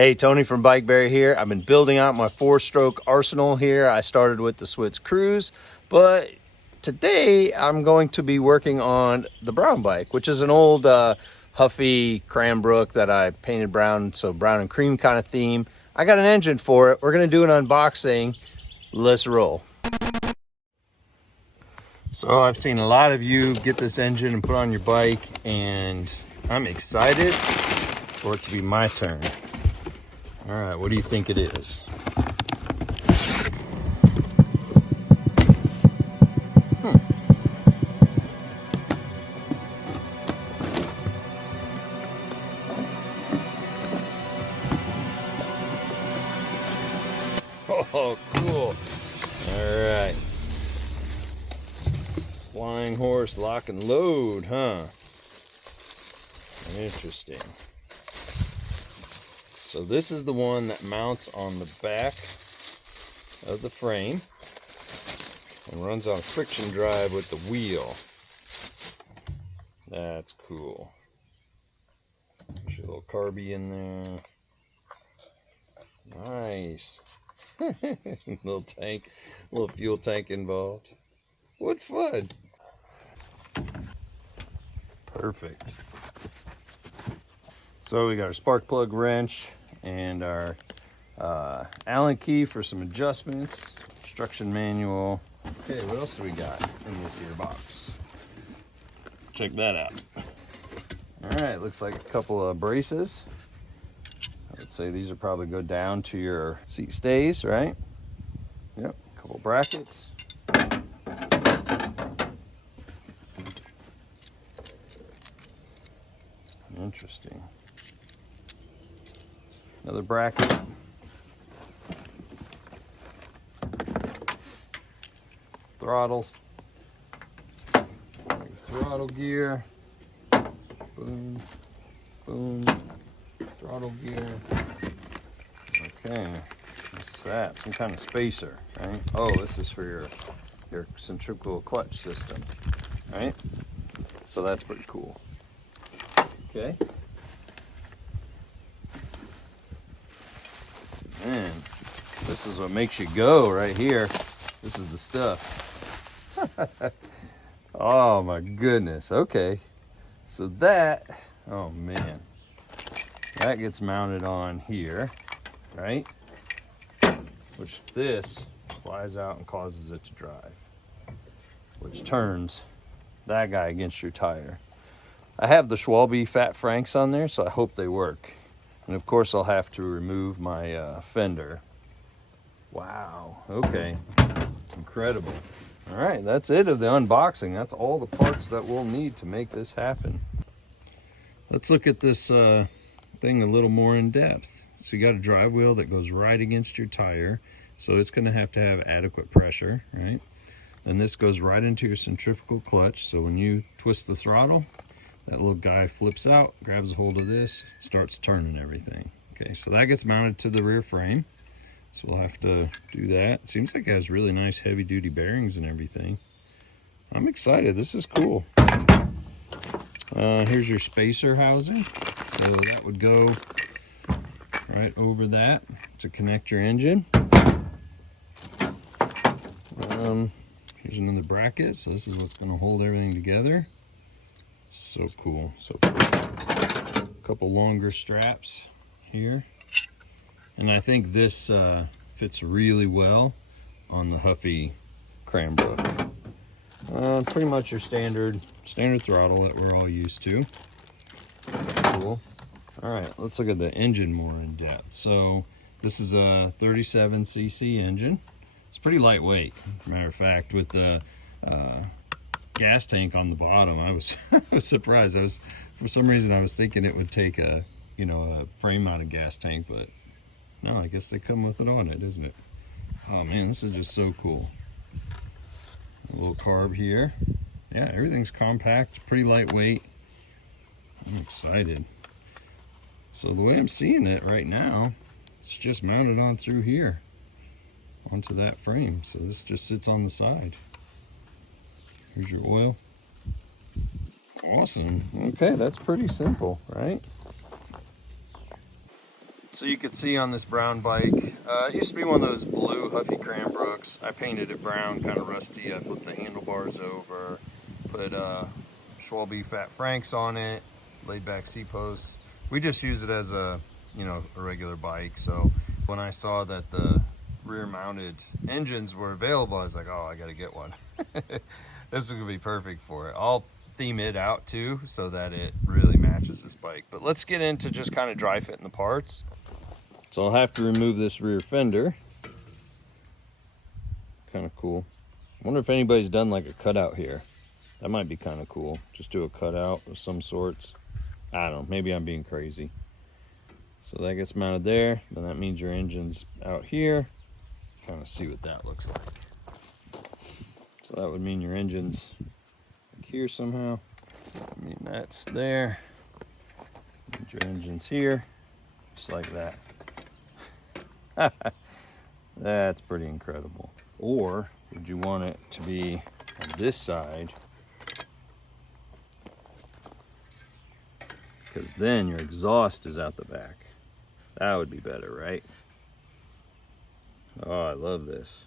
Hey, Tony from BikeBerry here. I've been building out my 4-stroke arsenal here. I started with the Swiss Cruise, but today I'm going to be working on the brown bike, which is an old Huffy Cranbrook that I painted brown, so brown and cream kind of theme. I got an engine for it. We're gonna do an unboxing. Let's roll. So I've seen a lot of you get this engine and put on your bike, and I'm excited for it to be my turn. All right, what do you think it is? Oh, cool. All right. Flying horse lock and load, huh? Interesting. So this is the one that mounts on the back of the frame and runs on a friction drive with the wheel. That's cool. There's your little carby in there. Nice. Little tank, little fuel tank involved. What fun. Perfect. So we got our spark plug wrench and our Allen key for some adjustments, instruction manual. Okay, what else do we got in this here box? Check that out. All right, looks like a couple of braces. I'd say these are probably go down to your seat stays, right? Yep, a couple brackets. Interesting. Another bracket. Throttles. Throttle gear. Boom. Boom. Throttle gear. Okay. What's that? Some kind of spacer, right? Oh, this is for your centrifugal clutch system, right? So that's pretty cool. Okay. Man, this is what makes you go right here. This is the stuff. Oh my goodness. Okay. So that, oh man, that gets mounted on here, right? Which this flies out and causes it to drive, which turns that guy against your tire. I have the Schwalbe Fat Franks on there, so I hope they work. And of course I'll have to remove my fender. Wow, okay, incredible. All right, that's it of the unboxing. That's all the parts that we'll need to make this happen. Let's look at this thing a little more in depth. So you got a drive wheel that goes right against your tire, so it's gonna have to have adequate pressure, right? Then this goes right into your centrifugal clutch, so when you twist the throttle, that little guy flips out, grabs a hold of this, starts turning everything. Okay, so that gets mounted to the rear frame. So we'll have to do that. Seems like it has really nice heavy duty bearings and everything. I'm excited, this is cool. Here's your spacer housing. So that would go right over that to connect your engine. Here's another bracket. So this is what's gonna hold everything together. So cool, so cool. A couple longer straps here. And I think this fits really well on the Huffy Cranbrook. Pretty much your standard throttle that we're all used to. Cool. All right, let's look at the engine more in depth. So this is a 37cc engine. It's pretty lightweight. Matter of fact, with the gas tank on the bottom, I was surprised. For some reason I was thinking it would take a frame mounted gas tank, but no, I guess they come with it on it, isn't it? Oh man, this is just so cool. A little carb here. Yeah, everything's compact, pretty lightweight. I'm excited. So the way I'm seeing it right now, it's just mounted on through here onto that frame. So this just sits on the side. Here's your oil. Awesome. Okay, that's pretty simple, right? So you could see on this brown bike, it used to be one of those blue Huffy Frame. I painted it brown, kind of rusty. I flipped the handlebars over, put Schwalbe Fat Franks on it, laid back C-posts. We just use it as a, you know, a regular bike. So when I saw that the rear mounted engines were available, I was like, oh, I got to get one. This is gonna be perfect for it. I'll theme it out too so that it really matches this bike. But let's get into just kind of dry fitting the parts. So I'll have to remove this rear fender. Kind of cool. I wonder if anybody's done like a cutout here. That might be kind of cool. Just do a cutout of some sorts. I don't know, maybe I'm being crazy. So that gets mounted there. Then that means your engine's out here. Kind of see what that looks like. So that would mean your engine's here somehow. I mean, that's there. And your engine's here, just like that. That's pretty incredible. Or would you want it to be on this side? Because then your exhaust is out the back. That would be better, right? Oh, I love this.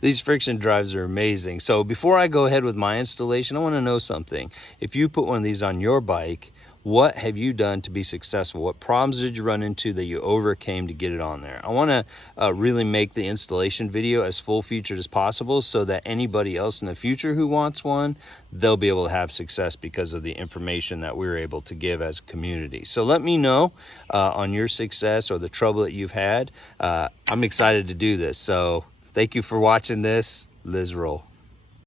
These friction drives are amazing. So before I go ahead with my installation, I want to know something. If you put one of these on your bike, what have you done to be successful? What problems did you run into that you overcame to get it on there? I want to really make the installation video as full-featured as possible so that anybody else in the future who wants one, they'll be able to have success because of the information that we're able to give as a community. So let me know on your success or the trouble that you've had. I'm excited to do this. So thank you for watching this. Let's roll.